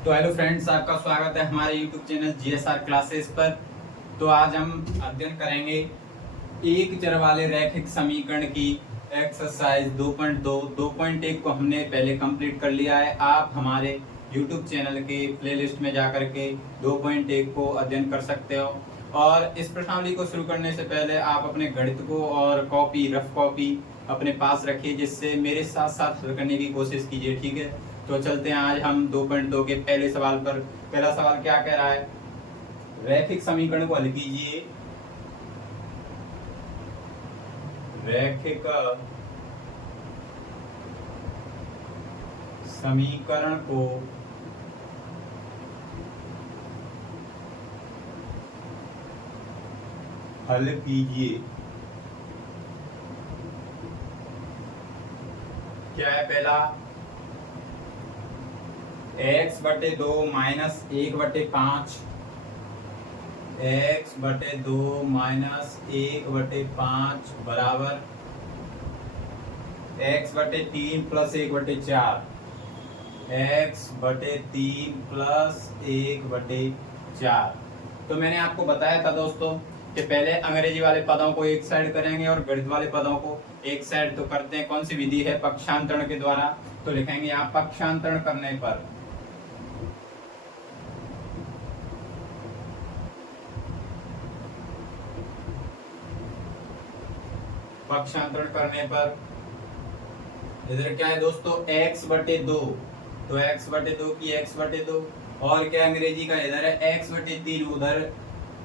तो hello friends, आपका स्वागत है हमारे यूट्यूब चैनल जीएसआर क्लासेस पर। तो आज हम अध्ययन करेंगे एक चर वाले रैखिक समीकरण की एक्सरसाइज 2.2। 2.1 को हमने पहले कंप्लीट कर लिया है। आप हमारे यूट्यूब चैनल के प्लेलिस्ट में जाकर के 2.1 को अध्ययन कर सकते हो। और इस प्रश्नावली को शुरू करने से पहले आप अपने गणित को और कॉपी, रफ कॉपी अपने पास रखिए, जिससे मेरे साथ साथ हल करने की कोशिश कीजिए। ठीक है, तो चलते हैं आज हम 2.2 के पहले सवाल पर। पहला सवाल क्या कह रहा है? रैखिक समीकरण को हल कीजिए। रैखिक समीकरण को हल कीजिए। क्या है पहला? x/2 माइनस 1/5, x/2 माइनस 1/5 बराबर x/3 प्लस 1/4, x/3 प्लस 1/4। तो मैंने आपको बताया था दोस्तों कि पहले अंग्रेजी वाले पदों को एक साइड करेंगे और गणित वाले पदों को एक साइड। तो करते हैं, कौन सी विधि है? पक्षांतरण के द्वारा। तो लिखेंगे यहाँ पक्षांतरण करने पर, पक्षांतरण करने पर इधर क्या है दोस्तों? x/2। तो x/2 की x/2 और क्या अंग्रेजी का इधर है x/3। उधर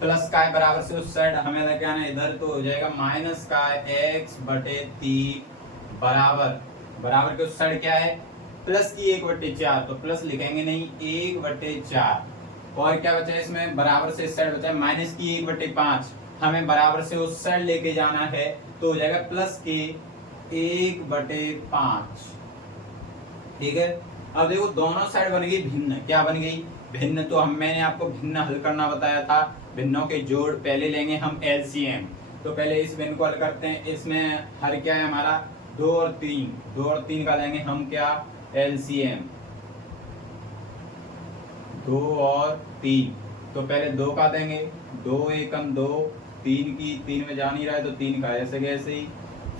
प्लस का है बराबर से उस साइड हमें लेके आना इधर, तो हो जाएगा माइनस का x/3 बराबर बराबर के उस साइड क्या है? प्लस की 1/4। तो प्लस लिखेंगे नहीं, 1/4। और क्या बचा है इसमें? बराबर से इस साइड बचा है माइनस की 1/5। हमें बराबर से उस साइड लेके जाना है, तो हो जाएगा प्लस के 1/5। ठीक है, अब देखो दोनों साइड बन गई भिन्न। क्या बन गई? भिन्न। तो मैंने आपको भिन्न हल करना बताया था। भिन्नों के जोड़ पहले लेंगे हम एलसीएम। तो पहले इस भिन्न को हल करते हैं। इसमें हर क्या है हमारा? 2 और 3। 2 और 3 का लेंगे हम क्या? एलसीएम। 2 और 3। तो पहले 2 का देंगे, 2 एकम 2, 3 की 3 में जा नहीं रहा है तो 3 का ऐसे कैसे ही।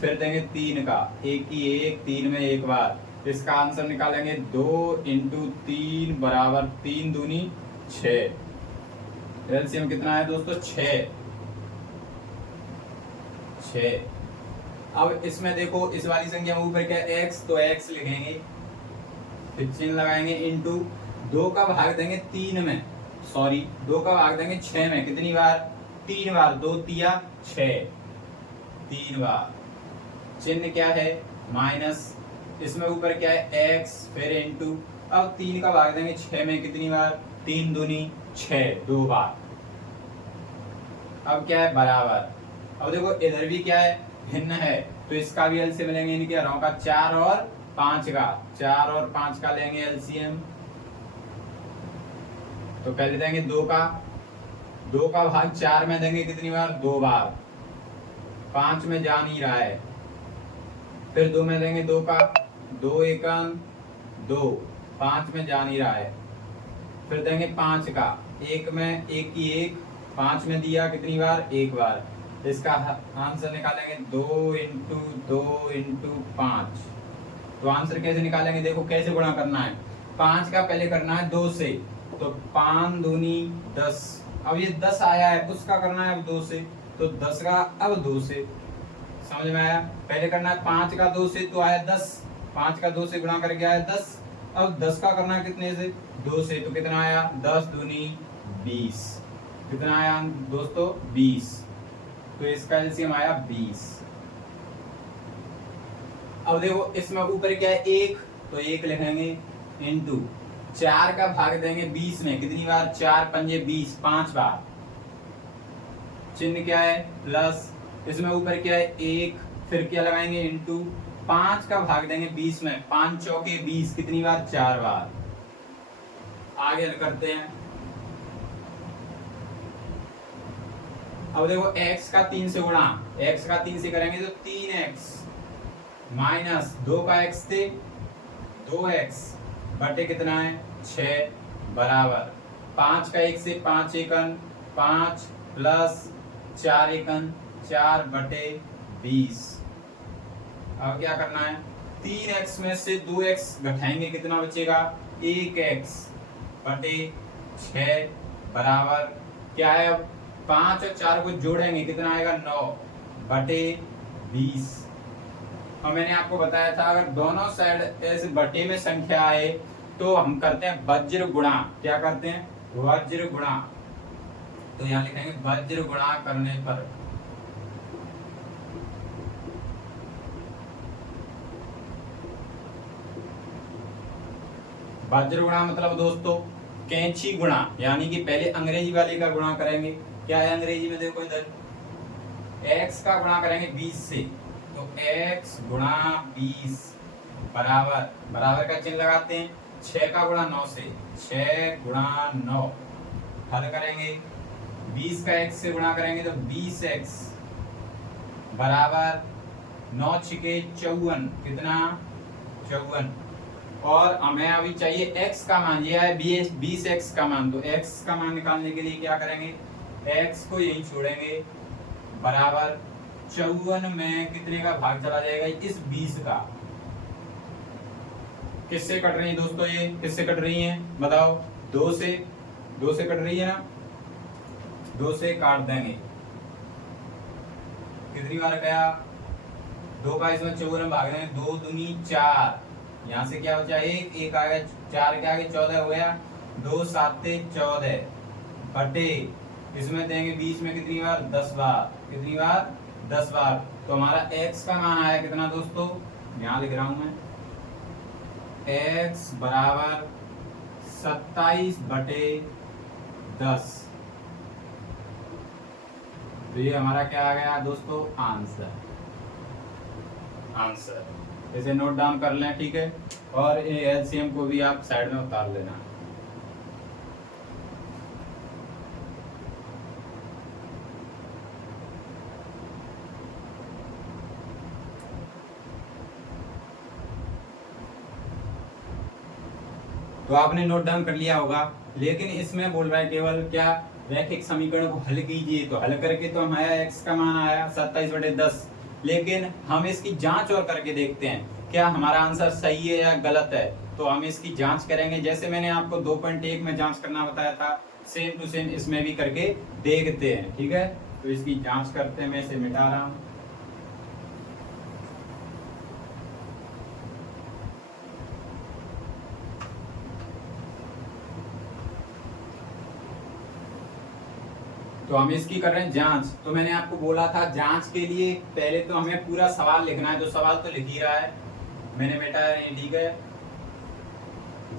फिर देंगे 3 का, 1 की 1, 3 में एक बार। इसका आंसर निकालेंगे 2 × 3 बराबर 3 दूनी 6। एलसीएम कितना है दोस्तों? 6। अब इसमें देखो, इस वाली संख्या में ऊपर क्या है? x, तो x लिखेंगे, फिर चिन्ह लगाएंगे, इंटू 2 का भाग देंगे 3 में, सॉरी 2 का भाग देंगे 6 में। कितनी बार? 3 बार। 2 तिया 6, 3 बार। चिन्ह क्या है? माइनस। इसमें ऊपर क्या है? x, फिर इंटू। अब 3 का भाग देंगे 6 में, कितनी बार? 3 दूनी 6, 2 बार। अब क्या है? बराबर। अब देखो इधर भी क्या है? भिन्न है। तो इसका भी एलसीएम लेंगे, इनके रॉ का 4 और 5 का। 4 और 5 का लेंगे एलसीएम। तो पहले देंगे 2 का, 2 का भाग 4 में देंगे, कितनी बार? 2 बार। 5 में जा नहीं रहा है। फिर 2 में देंगे 2 का, 2 एकम 2, 5 में जा नहीं रहा है। फिर देंगे 5 का, 1 में 1 की 1, 5 में दिया, कितनी बार? 1 बार। इसका आंसर निकालेंगे 2 × 2 × 5। तो आंसर कैसे निकालेंगे? देखो कैसे गुणा करना है। 5 का पहले करना है 2 से, तो 5 दूनी 10। अब ये 10 आया है, उसका करना है अब 2 से, तो 10 का अब 2 से। समझ में आया? पहले करना है 5 का 2 से, तो आया 10। 5 का 2 से गुणा करके आया 10। अब 10 का करना है कितने से? 2 से, तो कितना आया? 10 दूनी 20। कितना आया दोस्तों? 20। तो इसका एलसीएम आया 20। अब देखो इसमें ऊपर क्या है? 1, तो 1 लिखेंगे, इंटू 4 का भाग देंगे 20 में, कितनी बार? 4 पंजे 20, 5 बार। चिन्ह क्या है? प्लस। इसमें ऊपर क्या है? 1, फिर क्या लगाएंगे? इंटू 5 का भाग देंगे 20 में, 5 चौके 20, कितनी बार? 4 बार। आगे करते हैं। अब देखो x का 3 से गुणा, x का 3 से करेंगे तो 3x माइनस 2 का x थे 2x बटे कितना है 6 बराबर 5 का 1 से 5 एकन 5 प्लस 4 एकन 4/20। अब क्या करना है, 3x में से 2x घटाएंगे, कितना बचेगा 1x बटे 6 बराबर क्या है, अब 5 और 4 को जोड़ेंगे कितना आएगा 9/20। और मैंने आपको बताया था अगर दोनों साइड ऐसे बटे में संख्या आए तो हम करते हैं वज्र गुणा। क्या करते हैं, वज्र गुणा। तो यहाँ लिखेंगे वज्र गुणा करने पर वज्र गुणा मतलब दोस्तों कैंची गुणा, यानी कि पहले अंग्रेजी वाले का गुणा करेंगे। क्या है अंग्रेजी में, देखो इधर x का गुणा करेंगे 20 से, तो x गुणा 20 बराबर बराबर का चिन्ह लगाते हैं, 6 का गुणा 9 से, 6 गुणा 9 हल करेंगे, 20 का x से गुणा करेंगे तो 20x बराबर 9 छिके 54, कितना 54। और हमें अभी चाहिए x का मान, ये है 20x का मान। तो x का मान निकालने के लिए क्या करेंगे, x को यहीं छोड़ेंगे बराबर 54 में कितने का भाग चला जाएगा, इस 20 का। किससे कट रही है दोस्तों, ये किससे कट रही है बताओ, 2 से कट रही है ना, 2 से काट देंगे, कितनी बार गया 2 का इसमें 54 में भाग देंगे, 2 दूनी 4, यहाँ से क्या बचा 1 1 आ गया, 4 के आगे 14 हो गया, 2 7 14 बटे इसमें देंगे 20 में कितनी बार 10 बार, कितनी बार 10 बार। तो हमारा x का मान आया कितना दोस्तों, यहाँ लिख रहा हूं मैं, x बराबर 27/10। तो ये हमारा क्या आ गया दोस्तों, आंसर। इसे नोट डाउन कर लें, ठीक है। और एलसीएम को भी आप साइड में उतार लेना। तो आपने नोट डाउन कर लिया होगा, लेकिन इसमें बोल रहा है केवल क्या, रैखिक समीकरण को हल कीजिए। तो हल करके तो हमारा x का मान आया 27/10, लेकिन हम इसकी जांच और करके देखते हैं क्या हमारा आंसर सही है या गलत है। तो हम इसकी जांच करेंगे, जैसे मैंने आपको 2.1 में जांच करना बताया था, सेम टू सेम इसमें भी करके देखते हैं, ठीक है। तो इसकी जांच करते हैं, मैं इसे मिटा रहा हूँ। तो हम इसकी कर रहे हैं जांच। तो मैंने आपको बोला था जांच के लिए पहले तो हमें पूरा सवाल लिखना है, तो सवाल तो लिख ही रहा है, मैंने मिटाया नहीं, ठीक है।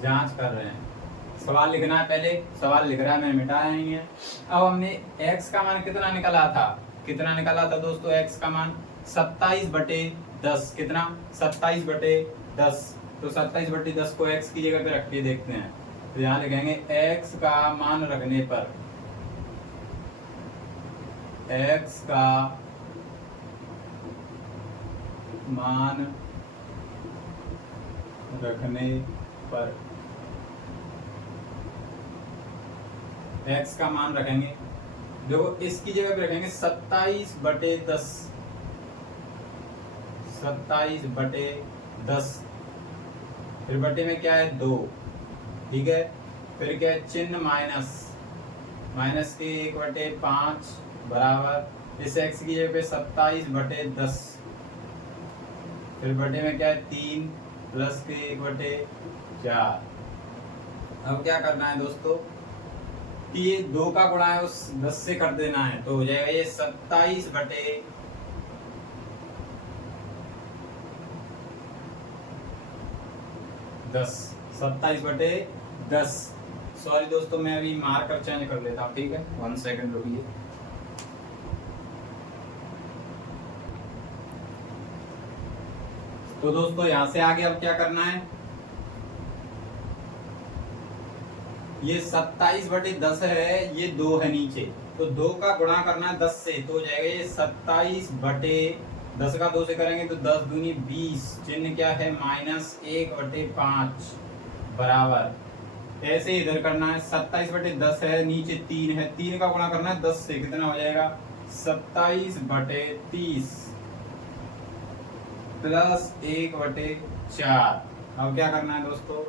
जांच कर रहे हैं, सवाल लिखना है, पहले सवाल लिख रहा है, मैंने मिटाया नहीं है। अब हमने x का मान कितना निकाला था दोस्तों, x का मान 27/10, कितना 27/10। तो 27/10 को x की जगह पे रख के देखते हैं। तो यहाँ लिखेंगे x का मान रखने पर, x का मान रखने पर, x का मान रखेंगे, देखो इसकी जगह पे रखेंगे 27/10, 27/10, फिर बटे में क्या है 2, ठीक है। फिर क्या है चिन्ह माइनस के 1/5 बराबर इस x की जगह पे 27/10, फिर बटे में क्या है 3 प्लस के 1/4। अब क्या करना है दोस्तों कि ये 2 का गुणा है उस 10 से कर देना है, तो हो जाएगा ये 27/10, सॉरी दोस्तों, मैं अभी मार्कर चेंज कर लेता हूँ, ठीक है, 1 सेकंड रुकिए। तो दोस्तों यहां से आगे अब क्या करना है, ये 27/10 है, ये 2 है नीचे, तो 2 का गुणा करना है 10 से, तो हो जाएगा ये 27/10 का 2 से करेंगे तो 10 दूनी 20, चिन्ह क्या है -1/5 बराबर ऐसे इधर करना है, 27/10 है, नीचे 3 है, 3 का गुणा करना है 10 से, कितना हो जाएगा 27/30 प्लस 1/4। अब क्या करना है दोस्तों,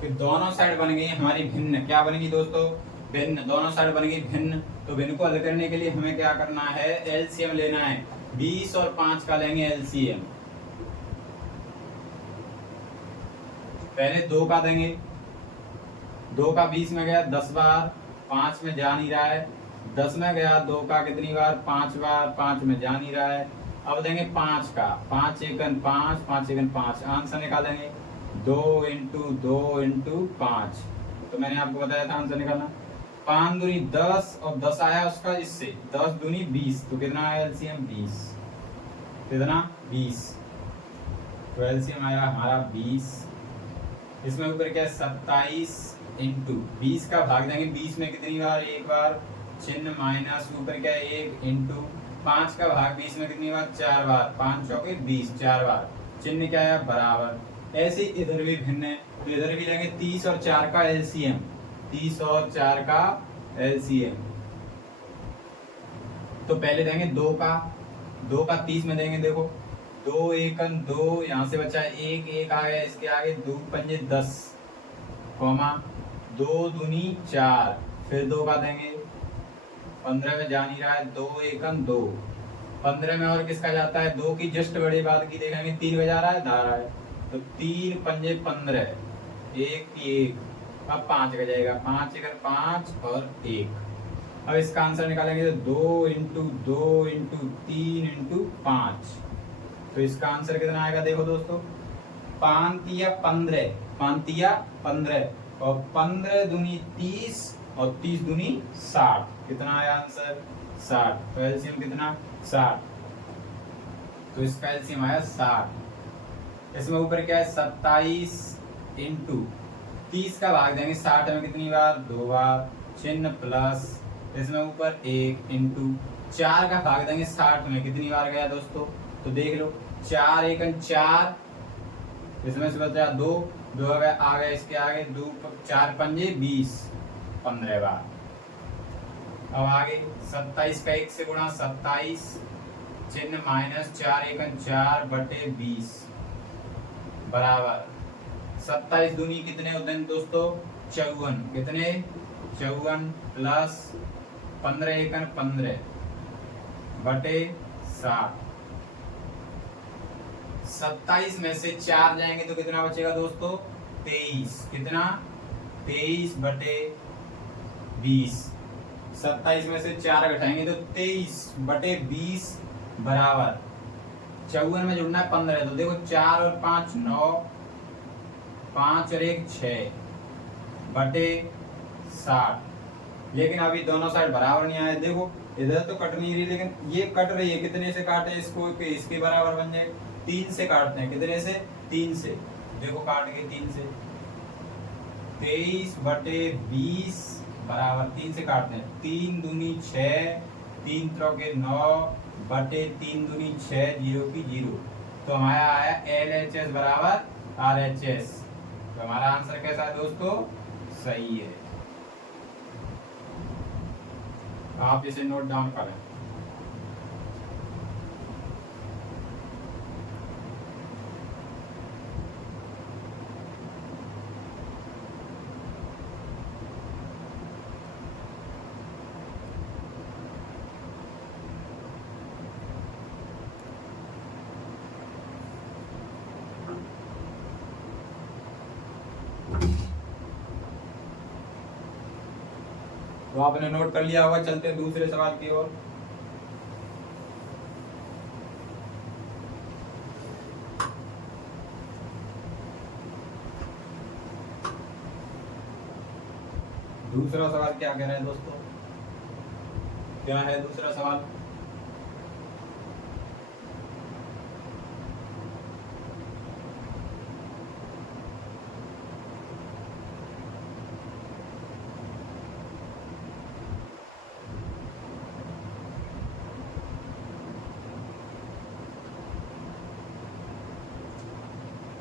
कि दोनों साइड बन गई हमारी भिन्न। क्या बनेगी दोस्तों, भिन्न। दोनों साइड बन गई भिन्न, तो भिन्न को हल करने के लिए हमें क्या करना है, एलसीएम लेना है। 20 और 5 का लेंगे एलसीएम। पहले 2 का देंगे, 2 का 20 में गया 10 बार, 5 में जा नहीं रहा है। 10 में गया 2 का कितनी बार, 5 बार, 5 में जा नहीं रहा है। अब देंगे 5 का, 5 एकन 5, 5 एकन 5, आंसर निकालेंगे 2 इंटू 2 इंटू 5। तो मैंने आपको बताया था आंसर निकालना। 5 दूनी 10 और 10 आया उसका इससे, 10 दूनी 20, तो कितना आया एलसीएम 20, कितना 20, तो एलसीएम आया हमारा 20। इसमें ऊपर क्या है 27 इंटू 20 का भाग देंगे 20 में कितनी बार, एक बार, चिन्ह माइनस, ऊपर क्या है 1 इंटू 5 का भाग 20 में कितनी बार, 4 बार, 5 चौके 20, 4 बार, चिन्ह क्या है बराबर। ऐसे इधर भी भिन्न है, तो इधर भी लेंगे 30 और 4 का एलसीएम, 30 और 4 का एलसीएम। तो पहले देंगे 2 का, 2 का 30 में देंगे, देखो 2 एकन 2, यहाँ से बचा 1, 1 आ गया, इसके आगे 2 पंजे 10, कॉमा 2 दूनी 4, फिर 2 का देंगे, 15 में जा नहीं रहा है, 2 एकन 2, 15 में और किसका जाता है, 2 की जस्ट बड़ी बात की देखेंगे, 3 बजा रहा है, धा रहा है, तो 3 पंजे 15, 1 की 1, अब 5 का जाएगा, 5 एकन 5 और 1। अब इसका आंसर निकालेंगे तो 2 इंटू 2 इंटू 3 इंटू 5, तो इसका आंसर कितना आएगा, देखो दोस्तों 5 15, 5 और 15 दूनी 30 और 30 दूनी 60, कितना आया आंसर 60। तो एलसीएम कितना 60, तो इसका एलसीएम आया 60। इसमें ऊपर क्या है 27 इंटू 30 का भाग देंगे 60 में कितनी बार, 2 बार, चिन्ह प्लस, इसमें ऊपर 1 इंटू 4 का भाग देंगे 60 में कितनी बार गया दोस्तों, तो देख लो 4 एकन 4, इसमें से बचा 2, 2 आ गया इसके आगे, 2 4 पंजे 20, 15 बार। अब आगे 27 का 1 से गुणा 27, चिन्ह माइनस 4 एकन 4 बटे 20 बराबर 27 दूनी कितने होते हैं दोस्तों, 54, कितने 54 प्लस 15 एकन 15 बटे 60। 27 में से 4 जाएंगे तो कितना बचेगा दोस्तों, 23, कितना 23 बटे 20। 27 में से 4 घटाएंगे तो 23 बटे 20 बराबर 54 में जुड़ना है 15, तो देखो 4 और 5 9, 5 और 1 6 बटे 60। लेकिन अभी दोनों साइड बराबर नहीं आए, देखो इधर तो कट नहीं रही, लेकिन ये कट रही है, कितने से काटे इसको कि इसके बराबर बन जाए, 3 से काटते हैं, कितने से 3 से, देखो काट के 3 से, 23 बटे 20 बराबर 3 से काटते हैं, 3 दूनी 6, 3 त्रोके 9 बटे 3 दूनी 6, 0 की 0, तो हमारा आया LHS बराबर RHS। तो हमारा आंसर कैसा है दोस्तों, सही है। आप इसे नोट डाउन करें। तो आपने नोट कर लिया होगा, चलते हैं दूसरे सवाल की ओर। दूसरा सवाल क्या कह रहे हैं दोस्तों, क्या है दूसरा सवाल,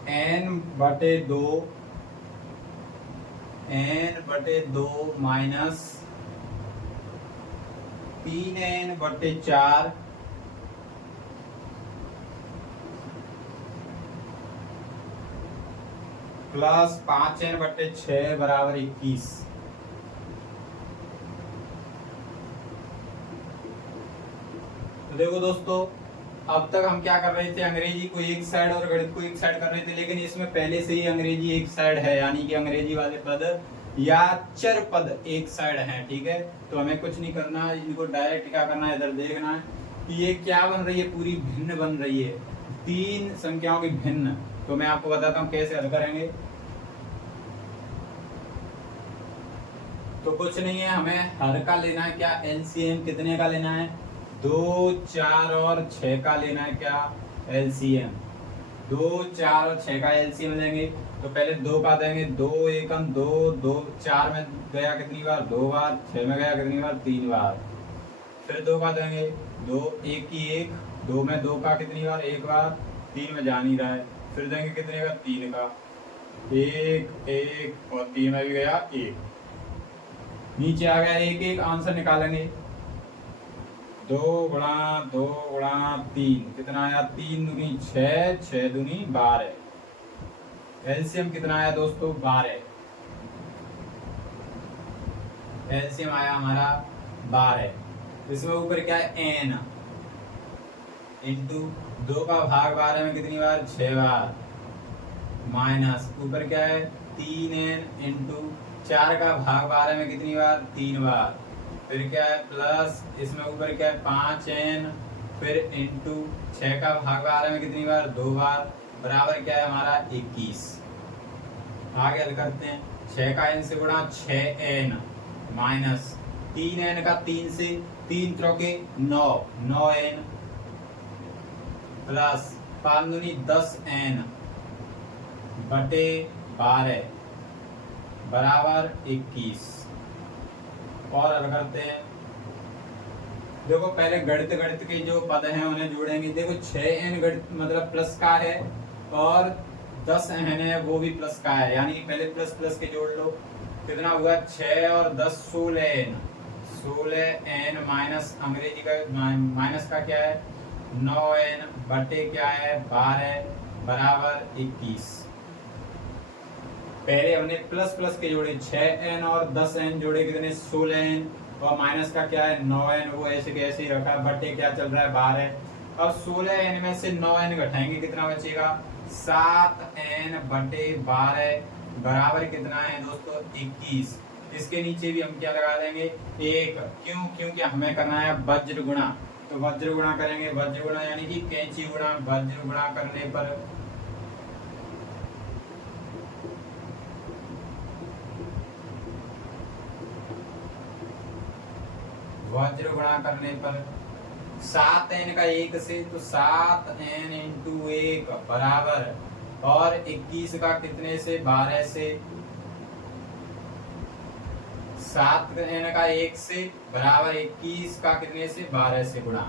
n/2 n/2 minus 3n/4 plus 5n/6 बराबर 21। तो देखो दोस्तों, अब तक हम क्या कर रहे थे, अंग्रेजी को एक साइड और गणित को एक साइड कर रहे थे, लेकिन इसमें पहले से ही अंग्रेजी एक साइड है, यानी कि अंग्रेजी वाले पद या चर पद एक साइड हैं। ठीक है, तो हमें कुछ नहीं करना है, इनको डायरेक्ट क्या करना है, इधर देखना है कि ये क्या बन रही है, पूरी भिन्न बन रही है, तीन संख्याओं की भिन्न। तो मैं आपको बताता हूँ कैसे हल करेंगे। तो कुछ नहीं है, हमें हर का लेना है क्या, एलसीएम कितने का लेना है, 2, 4 और 6 का लेना है क्या, एलसीएम। 2, 4 और 6 का एलसीएम लेंगे तो पहले 2 का देंगे, 2 एकम 2, 2 4 में गया कितनी बार, 2 बार, 6 में गया कितनी बार, 3 बार। फिर 2 का देंगे, 2 1 की 1, 2 में 2 का कितनी बार, 1 बार, 3 में जा नहीं रहा है। फिर देंगे कितने का, 3 का, 1 1 और 3 में भी गया 1, नीचे आ गया 1 1, आंसर निकालेंगे। 2 गुणा 2 गुणा 3 कितना आया, 3 दूनी 6, 6 दूनी 12। एलसीएम कितना आया दोस्तों, 12। एलसीएम आया हमारा 12। इसमें ऊपर क्या है, एन इंटू 2 का भाग 12 में कितनी बार, 6 बार, माइनस ऊपर क्या है, 3n इंटू 4 का भाग 12 में कितनी बार, 3 बार। फिर क्या है प्लस, इसमें ऊपर क्या है 5n, फिर इंटू 6 का भाग 12 में कितनी बार, 2 बार, बराबर क्या है हमारा 21। आगे हल करते हैं, 6 का n से गुणा 6n माइनस 3n का 3 से, 3 त्रोके 9, 9n प्लस 5 दूनी 10n बटे 12 बराबर 21। और हल करते हैं। देखो पहले गणित गणित के जो पद हैं उन्हें जोड़ेंगे। देखो 6n गणित मतलब प्लस का है और 10n है वो भी प्लस का है, यानी पहले प्लस प्लस के जोड़ लो। कितना हुआ, 6 और 10 16n, 16n माइनस अंग्रेजी का माइनस का क्या है 9n बटे क्या है 12 बराबर 21। पहले हमने प्लस प्लस के जोड़े 6n और 10n जोड़े कितने 16n, और माइनस का क्या है 9n, वो ऐसे कैसे ही रखा, बटे क्या चल रहा है 12। अब 16n में से 9n घटाएंगे कितना बचेगा 7n बटे 12 बराबर कितना है दोस्तों 21। इसके नीचे भी हम क्या लगा देंगे 1, क्यों, क्योंकि हमें करना है वज्र गुणा। तो वज्र गुणा करेंगे, वज्र गुणा यानी कि कैंची गुणा। वज्र गुणा करने पर वज्र गुणा करने पर 7n का 1 से, तो 7n इंटू 1 बराबर, और 21 का कितने से 12 से, 7n का 1 से बराबर 21 का कितने से 12 से गुणा।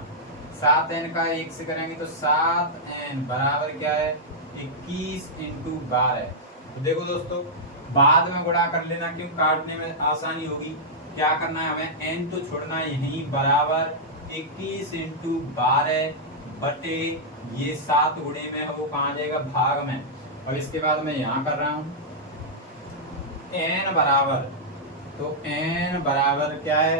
7n का 1 से करेंगे तो 7n बराबर क्या है 21 इंटू 12। तो देखो दोस्तों बाद में गुणा कर लेना, क्यों, काटने में आसानी होगी। क्या करना है हमें, n तो छोड़ना है यही, बराबर 21 इंटू 12 बटे ये 7 गुणे में है वो कहाँ जाएगा भाग में। और इसके बाद मैं यहाँ कर रहा हूँ n बराबर, तो n बराबर क्या है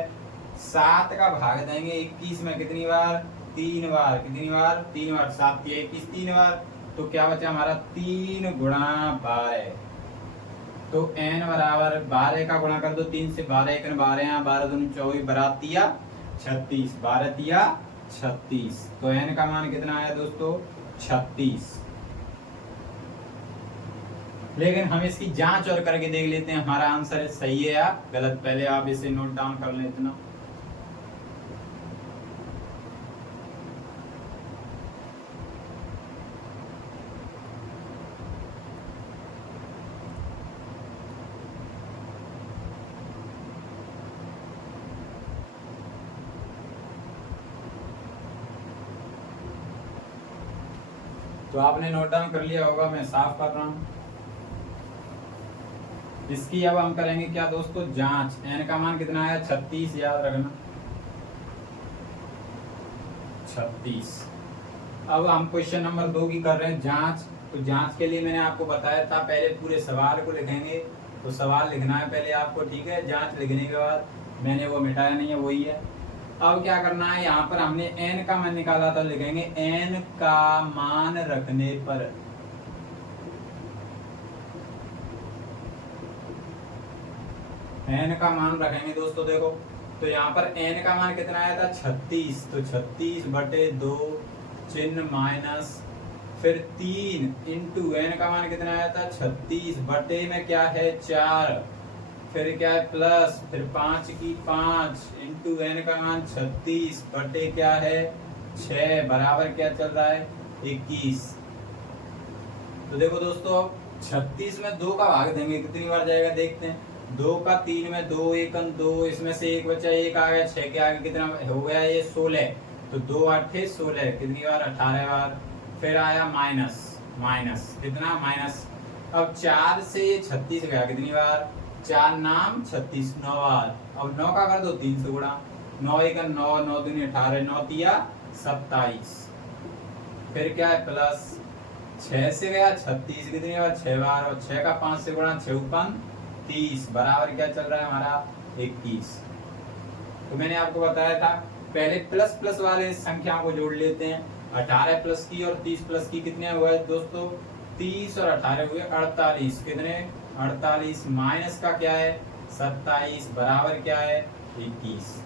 7 का भाग देंगे 21 में कितनी बार, 3 बार, कितनी बार 3 बार, 7 के 21 3 बार, तो क्या बचा हमारा 3 गुणा 12। तो n बराबर 12 का गुणा कर दो 3 से, 12 1 12 यहाँ 12 दूनी 24 बरातिया 36, 12 तिया 36। तो n का मान कितना आया दोस्तों 36। लेकिन हम इसकी जांच और करके देख लेते हैं हमारा आंसर सही है या गलत। पहले आप इसे नोट डाउन कर लें इतना। तो आपने नोट डाउन कर लिया होगा, मैं साफ कर रहा हूं। इसकी अब हम करेंगे क्या दोस्तों, जांच। n का मान कितना आया, 36, याद रखना 36। अब हम क्वेश्चन नंबर 2 की कर रहे हैं जांच। तो जांच के लिए मैंने आपको बताया था पहले पूरे सवाल को लिखेंगे। तो सवाल लिखना है पहले आपको, ठीक है। जांच लिखने के बाद मैंने वो मिटाया नहीं है, वही है। अब क्या करना है, यहाँ पर हमने n का मान निकाला था, लिखेंगे n का मान रखने पर n का मान रखेंगे दोस्तों। देखो तो यहाँ पर n का मान कितना आया था, 36। तो 36/2 चिन्ह माइनस, फिर 3 इंटू n का मान कितना आया था, 36 बटे में क्या है 4, फिर क्या है प्लस, फिर 5 की 5 इंटू n का मान 36 बटे क्या है 6 बराबर क्या चल रहा है 21। तो देखो दोस्तों 36 में 2 का भाग देंगे, कितनी बार जाएगा देखते हैं। 2 का 3 में 2 1 2, इसमें से एक बचा, एक आ गया, 6 के आगे कितना हो गया ये 16। तो 2 8 16, कितनी बार 18 बार। फिर आया माइनस, माइनस कितना माइनस। अब 4 से 36 गया, कितनी बार 4 नाम 36 9 बार। अब 9 का कर दो 3 से गुणा, 9 1 9 9 दूनी 18, 9 तिया 27। फिर क्या है प्लस, 6 से गया 36, कितनी बार 6 बार। और 6 का 5 से गुणा 6 5 30 बराबर क्या चल रहा है हमारा 21। तो मैंने आपको बताया था पहले प्लस प्लस वाले संख्याओं को जोड़ लेते हैं। 18 प्लस की और 30 प्लस की कितने हुए दोस्तों, 30 और 18 हुए 48, कितने 48, माइनस का क्या है 27 बराबर क्या है 21।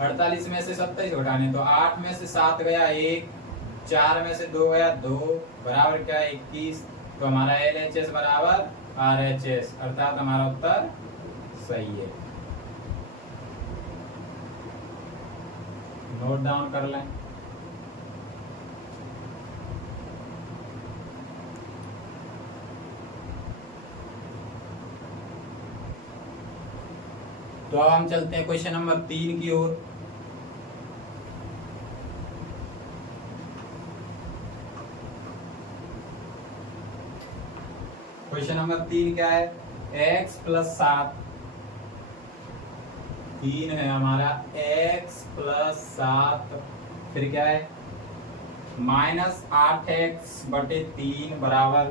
48 में से 27 घटाने, तो 8 में से 7 गया 1, 4 में से 2 गया 2 बराबर क्या है 21। तो हमारा LHS बराबर RHS, अर्थात हमारा उत्तर सही है। नोट डाउन कर लें। तो अब हम चलते हैं क्वेश्चन नंबर 3 की ओर। क्वेश्चन नंबर 3 क्या है, x + 7, 3 है हमारा x + 7, फिर क्या है -8x/3 बराबर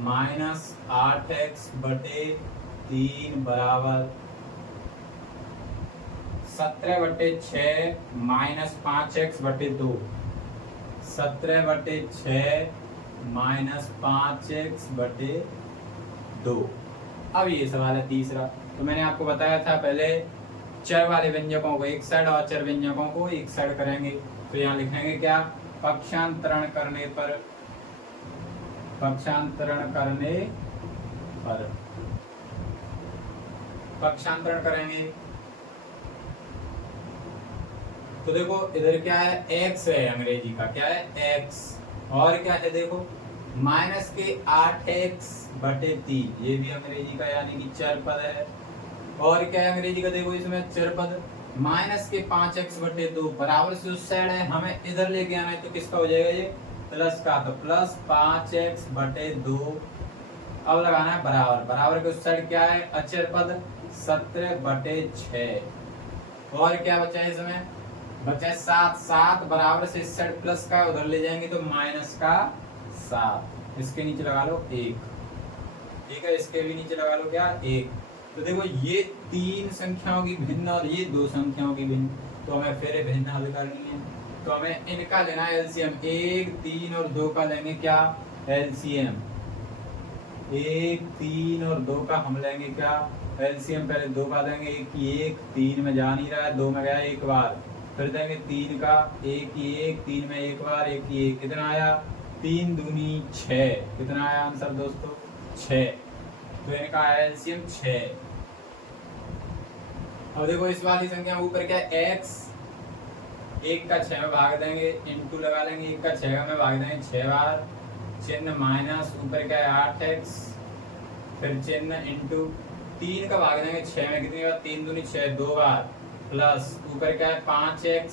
-8x/3 बराबर 17/6 -5x/2, 17/6 -5x/2। अब ये सवाल है तीसरा। तो मैंने आपको बताया था पहले चर वाले व्यंजकों को एक साइड और अचर व्यंजकों को एक साइड करेंगे। तो यहाँ लिखेंगे क्या, पक्षांतरण करने पर, पक्षांतरण करने पर, पक्षांतरण करेंगे। तो देखो इधर क्या है x है, अंग्रेजी का क्या है x, और क्या है देखो माइनस के 8x/3, ये भी अंग्रेजी का यानी कि चर पद है। और क्या है अंग्रेजी का देखो इसमें चर पद माइनस के 5x/2 बराबर से उस साइड है, हमें इधर लेके आना है। तो किसका हो जाएगा ये प्लस का, तो प्लस 5x/2। अब लगाना है बराबर, बराबर के उस साइड क्या है अचर पद 17/6। और क्या बचा है इसमें, बचा है 7, 7 बराबर से इस साइड प्लस का उधर ले जाएंगे तो माइनस का 7, इसके नीचे लगा लो 1, ठीक है। इसके भी नीचे लगा लो क्या 1। तो देखो ये 3 संख्याओं की भिन्न और ये 2 संख्याओं की भिन्न, तो हमें फिर भिन्न हल करनी है। तो हमें इनका लेना है एलसीएम, 1 3 और 2 का लेंगे क्या एलसीएम, 1 3 और 2 का हम लेंगे क्या एलसीएम। पहले 2 का देंगे 1 की 1, 3 में जा नहीं रहा है, 2 में गया एक बार, फिर देंगे 3 का 1 की 1, 3 में एक बार 1 की 1, कितना आया 3 दूनी 6, कितना आया आंसर दोस्तों 6। तो इनका एलसीएम 6। अब देखो इस वाली संख्या ऊपर क्या है x, 1 का 6 में भाग देंगे, इंटू लगा लेंगे, 1 का 6 में भाग देंगे 6 बार, चिन्ह माइनस, ऊपर क्या है 8x, फिर चिन्ह इंटू 3 का भाग देंगे 6 में, कितनी बार 3 दूनी 6 2 बार, प्लस ऊपर क्या है 5x,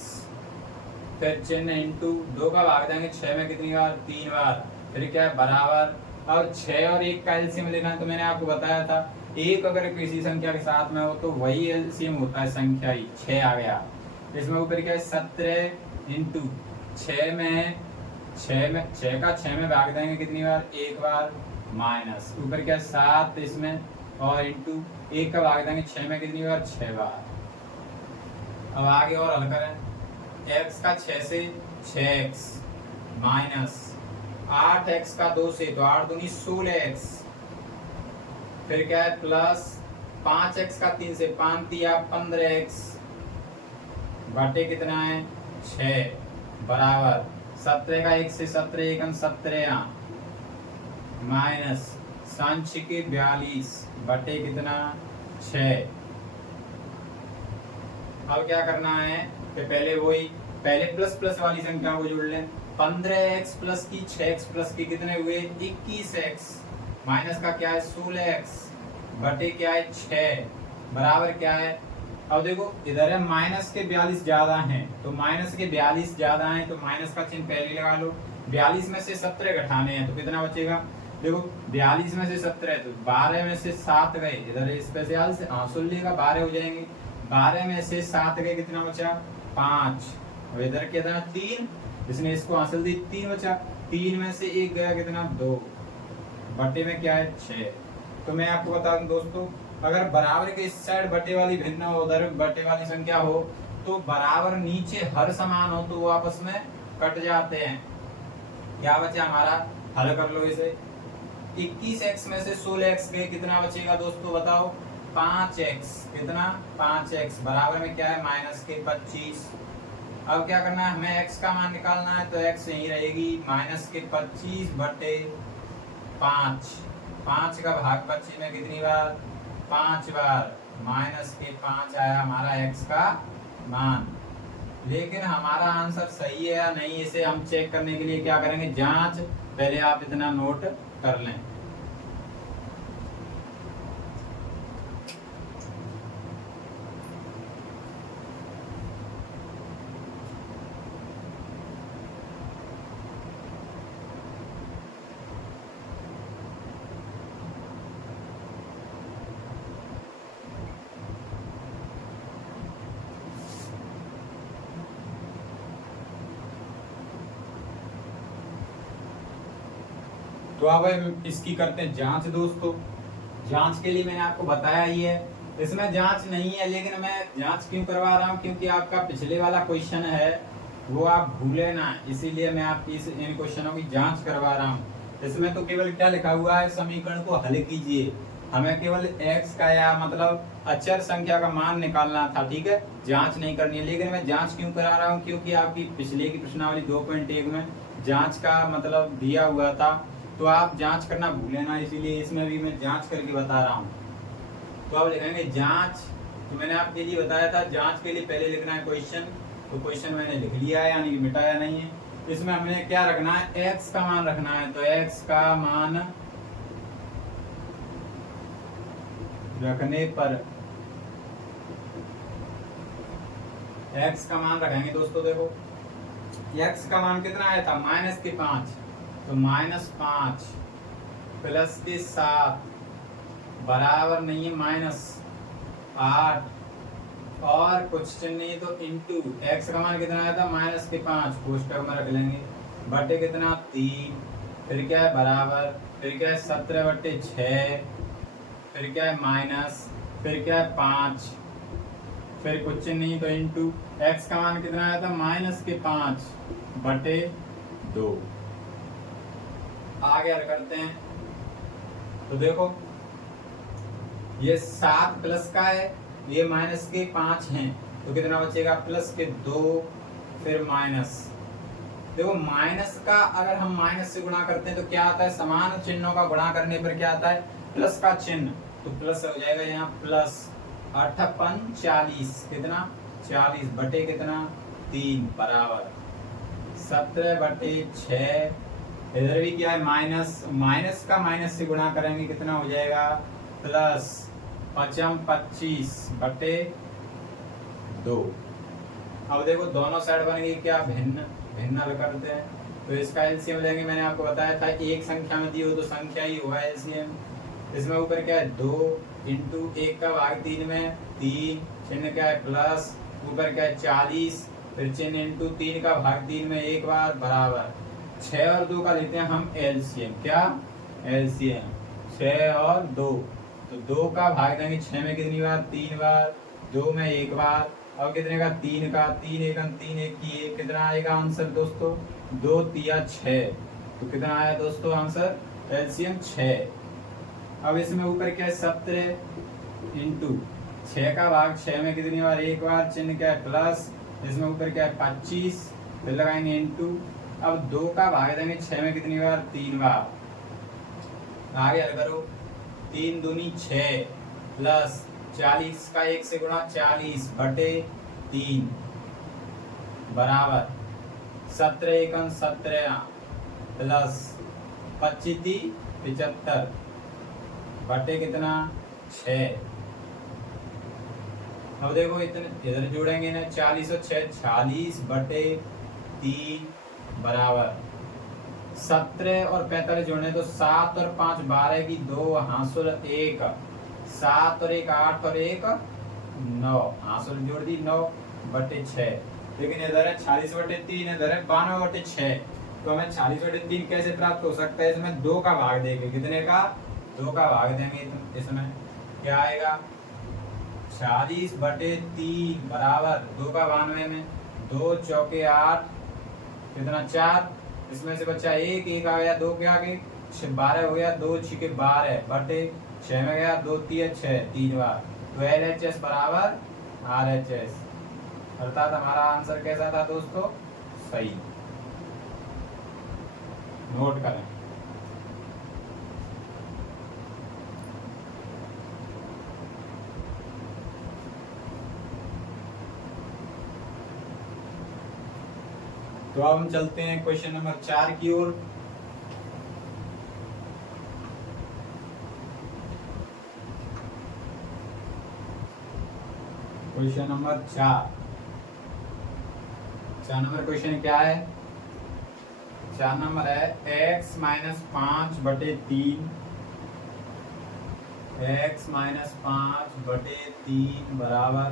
फिर चिन्ह इंटू 2 का भाग देंगे 6 में, कितनी बार 3 बार, फिर क्या है बराबर। और 6 और 1 का एलसीएम लेना है तो मैंने आपको बताया था एक अगर किसी संख्या के साथ में हो तो वही एलसीएम होता है संख्या ही। 6 आ गया, इसमें ऊपर क्या है 17 इंटू 6 में 6 का 6 में भाग देंगे कितनी बार, एक बार, माइनस ऊपर क्या 7 इसमें और इंटू 1 का भाग देंगे 6 में कितनी बार, 6 बार। अब आगे और हल करें, x का 6 से 6x माइनस 8x का 2 से, तो 8 दूनी 16x, फिर क्या है प्लस 5x का 3 से 5 दिया 15x बटे कितना है 6 बराबर 17 का 1 से 17 एकम 17 माइनस सांख्यिकी 42 बटे कितना 6। अब क्या करना है कि पहले प्लस प्लस वाली संख्या को जोड़ लें। 15x प्लस की 6x प्लस की कितने हुए 21x माइनस का क्या है 16x बटे क्या है 6 बराबर क्या है। अब देखो इधर है माइनस के 42 ज्यादा हैं, तो माइनस के 42 ज्यादा हैं तो माइनस का चिन्ह पहले लगा लो। 42 में से 17 घटाने हैं तो कितना बचेगा, देखो 42 में से 17 तो 12 में से 7 गए, इधर स्पेशल से आंसुल लेगा 12 हो जाएंगे, 12 में से 7 गए कितना बचा 5 और इधर कितना 3, इसने इसको हासिल दी 3 बचा, 3 में से 1 गया कितना 2 बटे में क्या है 6। तो मैं आपको बता दूं दोस्तों, अगर बराबर के इस साइड बटे वाली भिन्न हो उधर बटे वाली संख्या हो तो बराबर नीचे हर समान हो तो वो आपस में कट जाते हैं। क्या बचा हमारा, हल कर लो इसे। 21x में से 16x गए कितना बचेगा दोस्तों बताओ 5x, कितना 5x बराबर में क्या है माइनस के 25। अब क्या करना है हमें x का मान निकालना है तो x यही रहेगी माइनस के 25 बटे 5, 5 का भाग 25 में कितनी बार 5 बार, माइनस के 5 आया हमारा x का मान। लेकिन हमारा आंसर सही है या नहीं इसे हम चेक करने के लिए क्या करेंगे जांच, पहले आप इतना नोट कर लें। तो अब इसकी करते हैं जांच दोस्तों। जांच के लिए मैंने आपको बताया ही है, इसमें जांच नहीं है लेकिन मैं जांच क्यों करवा रहा हूँ क्योंकि आपका पिछले वाला क्वेश्चन है वो आप भूले ना, इसीलिए मैं आपकी इन क्वेश्चनों की जांच करवा रहा हूँ। इसमें तो केवल क्या लिखा हुआ है समीकरण को हल कीजिए, हमें केवल x का या मतलब अचर संख्या का मान निकालना था, ठीक है, जांच नहीं करनी है। लेकिन मैं जांच क्यों करा रहा हूँ क्योंकि आपकी पिछले की प्रश्नावली 2.1 में जांच का मतलब दिया हुआ था तो आप जांच करना भूले ना, इसीलिए इसमें भी मैं जांच करके बता रहा हूँ। तो अब लिखेंगे जांच, तो मैंने आपके लिए बताया था जांच के लिए पहले लिखना है क्वेश्चन, तो क्वेश्चन मैंने लिख लिया है यानी कि मिटाया नहीं है। इसमें हमें क्या रखना है x का मान रखना है, तो x का मान रखने पर x का मान रखेंगे दोस्तों। देखो x का मान कितना आया था माइनस के 5, तो -5 प्लस के 7 बराबर नहीं है -8 और कुछ नहीं तो इंटू x का मान कितना आया था माइनस के 5 कोष्टक में रख लेंगे बटे कितना 3, फिर क्या है बराबर, फिर क्या है 17 बटे 6, फिर क्या है माइनस, फिर क्या है 5, फिर कुछ नहीं तो इंटू x का मान कितना आया था माइनस के 5 बटे 2। आगे हल करते हैं तो देखो ये 7 प्लस का है, ये माइनस के 5 हैं तो कितना बचेगा प्लस के 2 फिर माइनस। देखो माइनस का अगर हम माइनस से गुणा करते हैं तो क्या आता है, समान चिन्हों का गुणा करने पर क्या आता है प्लस का चिन्ह, तो प्लस हो जाएगा यहाँ प्लस 8 × 40 कितना 40 बटे कितना 3 बराबर 17 बटे 6। इधर भी क्या है माइनस, माइनस का माइनस से गुणा करेंगे कितना हो जाएगा प्लस 5 × 25 बटे 2। अब देखो दोनों साइड बन गई क्या भिन्न, भिन्न हल करते हैं तो इसका एलसीएम लेंगे, मैंने आपको बताया था एक संख्या में दी हो तो संख्या ही हुआ एलसीएम। इसमें ऊपर क्या है 2 इंटू 1 का भाग 3 में 3, चिन्ह क्या है प्लस, ऊपर क्या है 40, फिर चिन्ह इंटू 3 का भाग 3 में एक बार बराबर 6 और 2 का लेते हैं हम एलसीएम। क्या एलसीएम 6 और 2, तो 2 का भाग देंगे 6 में कितनी बार 3 बार, 2 में एक बार, और कितने का 3 का 3 एकम 3 एक की 1, कितना आएगा आंसर दोस्तों 2 तिया 6, तो कितना आया दोस्तों आंसर एलसीएम 6। अब इसमें ऊपर क्या है 17 इंटू 6 का भाग 6 में कितनी बार एक बार, चिन्ह क्या है प्लस, इसमें ऊपर क्या है 25, फिर लगाएंगे इंटू, अब 2 का भाग देंगे 6 में कितनी बार 3 बार, आगे हल करो 3 दूनी 6 प्लस 40 का 1 से गुणा 40 बटे 3 बराबर 17 एकम 17 प्लस 25 75 बटे कितना 6। अब देखो इतने इधर जोड़ेंगे ना 40 और 6 46 बटे 3 बराबर 17 और 45 जोड़ने तो 7 और 5 12 की 2 हांसुल 1, 7 और 1 8 और 1 9, हांसुल जोड़ दी 9 बटे 6, लेकिन इधर है 40 बटे 3, इधर है 92 बटे 6, तो हमें 40 बटे 3 कैसे प्राप्त हो सकता है, इसमें 2 का भाग देंगे, कितने का 2 का भाग देंगे, इसमें क्या आएगा 40 बटे 3 बराबर 2 का 92 में 2 चौके 8 कितना 4, इसमें से बच्चा 1 1 आ गया, 2 के आगे 12 हो गया, 2 6 12 बटे 6 में गया 2 3 6 3 बार, तो LHS बराबर RHS, अर्थात हमारा आंसर कैसा था दोस्तों सही। नोट करें। तो अब हम चलते हैं क्वेश्चन नंबर 4 की ओर। क्वेश्चन नंबर 4 नंबर क्वेश्चन क्या है, 4 नंबर है x माइनस 5 बटे 3, x माइनस 5 बटे 3 बराबर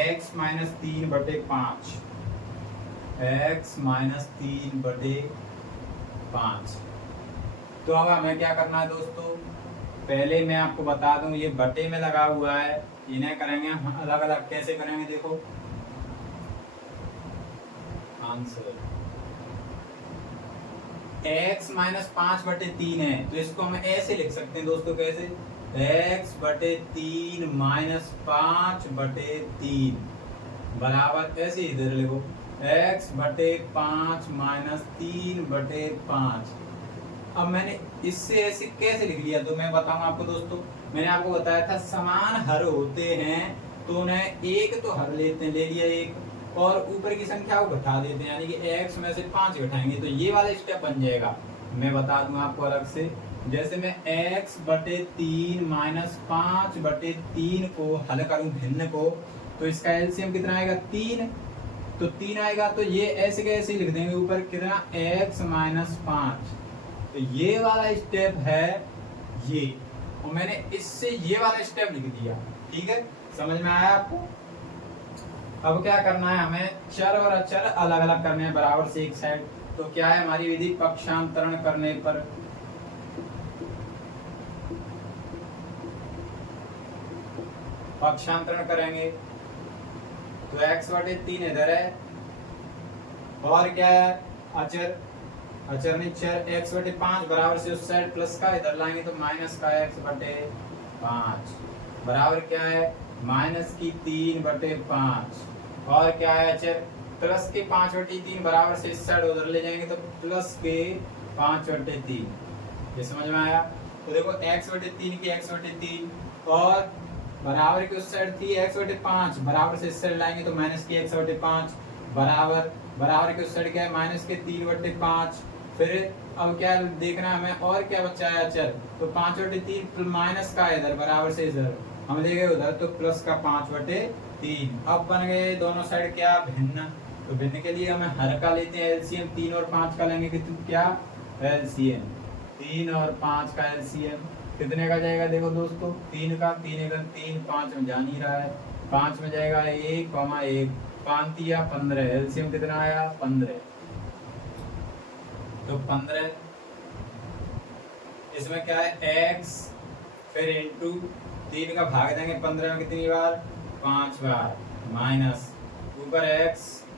x माइनस 3 बटे 5, x माइनस 3 बटे 5। तो अब हमें क्या करना है दोस्तों, पहले मैं आपको बता दूं ये बटे में लगा हुआ है, इन्हें करेंगे हम अलग अलग, कैसे करेंगे देखो आंसर x माइनस 5 बटे 3 है, तो इसको हम ऐसे लिख सकते हैं दोस्तों, कैसे x बटे 3 माइनस 5 बटे 3 बराबर, ऐसे इधर लिखो x बटे 5 माइनस 3 बटे 5। अब मैंने इससे ऐसे कैसे लिख लिया, तो मैं बताऊं आपको दोस्तों, मैंने आपको बताया था समान हर होते हैं तो उन्हें एक तो हर लेते हैं, ले लिया एक, और ऊपर की संख्या को घटा देते हैं, यानी कि x में से 5 घटाएंगे तो ये वाला स्टेप बन जाएगा। मैं बता दूं आपको अलग से, जैसे मैं x बटे 3 माइनस 5 बटे 3 को हल करूं भिन्न को, तो इसका एलसीएम कितना आएगा 3, तो 3 आएगा, तो ये ऐसे कैसे लिख देंगे ऊपर कितना x माइनस 5, तो ये वाला स्टेप है ये, और मैंने इससे ये वाला स्टेप लिख दिया। ठीक है, समझ में आया आपको। अब क्या करना है, हमें चर और अचर अलग अलग करने हैं बराबर से एक साइड। तो क्या है हमारी विधि, पक्षांतरण करने पर पक्षांतरण करेंगे तो x बटे 3 इधर है, और क्या है अचर, अचर नहीं चर, x बटे 5 बराबर से उस साइड प्लस का इधर लाएंगे तो माइनस का x बटे 5 बराबर क्या है माइनस की 3 बटे 5, और क्या है अचर प्लस के 5 बटे 3 बराबर से इस साइड उधर ले जाएंगे तो प्लस के 5 बटे 3। ये समझ में आया। तो देखो x बटे 3 की x बटे 3, और बराबर की उस साइड थी x बटे 5 बराबर से इस साइड लाएंगे तो माइनस की x बटे 5 बराबर, बराबर की उस साइड क्या है माइनस के 3 बटे 5। फिर अब क्या देखना है हमें, और क्या बचा है अचर, तो 5 बटे 3 माइनस का इधर बराबर से इधर हम ले गए उधर तो प्लस का 5 बटे 3। अब बन गए दोनों साइड क्या भिन्न, तो भिन्न के लिए हमें हर का लेते हैं एलसीएम, 3 और 5 का लेंगे क्या एलसीएम, 3 और 5 का एलसीएम कितने का जाएगा देखो दोस्तों, 3 का, 3 एक 3, 5 में जा नहीं रहा है, 5 में जाएगा 1, 1 5 या 15, एलसीएम कितना आया 15। तो 15 इसमें क्या है x फिर इंटू 3 का भाग देंगे 15 में कितनी बार 5 बार, माइनस ऊपर x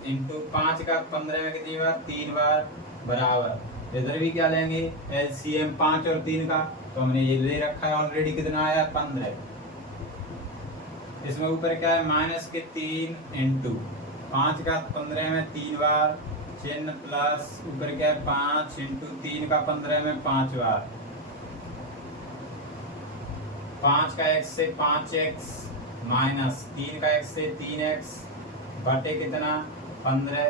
इंटू 5 का 15 में कितनी बार 3 बार, बराबर इधर भी क्या लेंगे एलसीएम 5 और 3 का, तो हमने ये ले रखा है ऑलरेडी, कितना आया 15। इसमें ऊपर क्या है माइनस के 3 इंटू 5 का 15 में 3 बार, चिन्ह प्लस ऊपर क्या है 5 इंटू 3 का 15 में 5 बार, 5 का x से 5x माइनस 3 का x से 3x बटे कितना 15,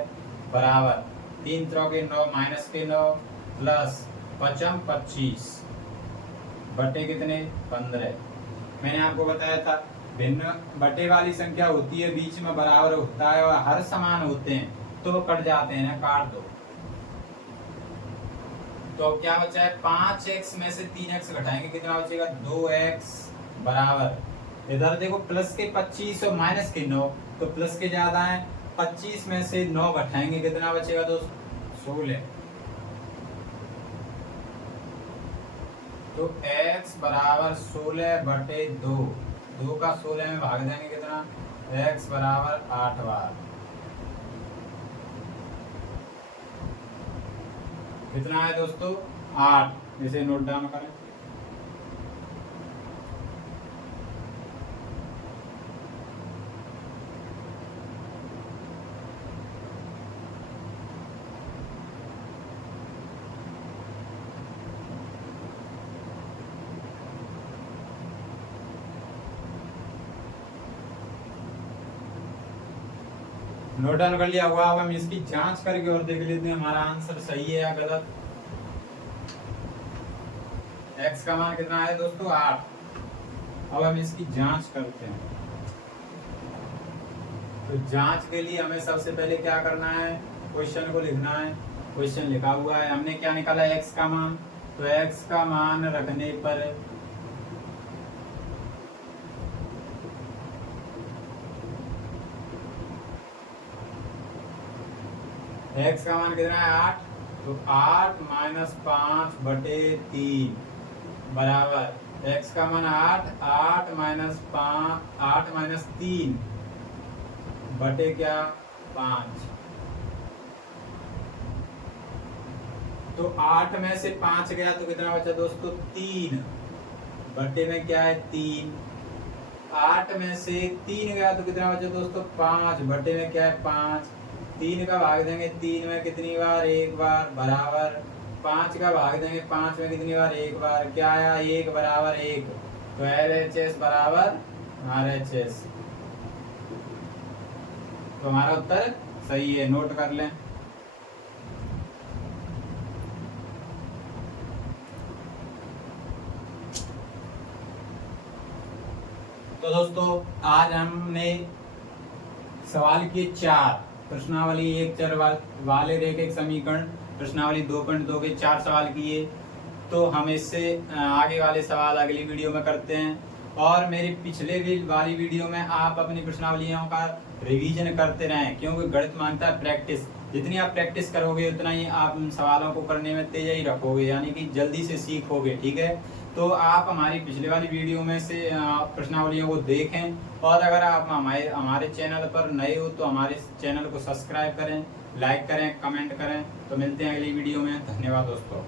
बराबर 3 3 के 9 माइनस के 9 प्लस 5 25 बटे कितने 15। मैंने आपको बताया था भिन्न बटे वाली संख्या होती है बीच में बराबर होता है और हर समान होते हैं तो वो कट जाते हैं ना, काट दो। तो अब क्या बचा है 5x में से 3x घटाएंगे कितना बचेगा 2x, बराबर इधर देखो प्लस के 25 और माइनस के 9, तो प्लस के ज्यादा है, 25 में से 9 घटाएंगे कितना बचेगा दोस्तों 16। तो x बराबर 16 बटे 2, 2 का 16 में भाग देंगे कितना x बराबर 8 बार, कितना है दोस्तों 8। इसे नोट डाउन करें। नोट डाउन कर लिया हुआ, अब हम इसकी जांच करके और देख लेते हैं हमारा आंसर सही है या गलत। x का मान कितना है दोस्तों 8। अब हम इसकी जांच करते हैं। तो जांच के लिए हमें सबसे पहले क्या करना है, क्वेश्चन को लिखना है। क्वेश्चन लिखा हुआ है, हमने क्या निकाला x का मान, तो x का मान रखने पर x का मान कितना है 8, तो 8 माइनस 5 बटे 3 बराबर x का मान 8, 8 माइनस 5, 8 माइनस 3 बटे क्या 5। तो 8 में से 5 गया तो कितना बचा दोस्तों 3 बटे में क्या है 3। 8 में से 3 गया तो कितना बचा दोस्तों 5 बटे में क्या है 5। 3 का भाग देंगे 3 में कितनी बार 1 बार, बराबर 5 का भाग देंगे 5 में कितनी बार 1 बार, क्या आया 1 बराबर 1। तो LHS बराबर RHS। तो हमारा उत्तर सही है, नोट कर लें। तो दोस्तों आज हमने सवाल किए 4, प्रश्नावली 1 चर वाले रेखिक समीकरण प्रश्नावली 2.2 के 4 सवाल किए। तो हम इससे आगे वाले सवाल अगली वीडियो में करते हैं। और मेरी पिछले भी वाली वीडियो में आप अपनी प्रश्नावलियों का रिवीजन करते रहें, क्योंकि गणित मांगता है प्रैक्टिस। जितनी आप प्रैक्टिस करोगे उतना ही आप उन सवालों को करने में तेज़ी रखोगे, यानी कि जल्दी से सीखोगे। ठीक है, तो आप हमारी पिछले वाली वीडियो में से प्रश्नावलियों को देखें। और अगर आप हमारे चैनल पर नए हो तो हमारे चैनल को सब्सक्राइब करें, लाइक करें, कमेंट करें। तो मिलते हैं अगली वीडियो में। धन्यवाद दोस्तों।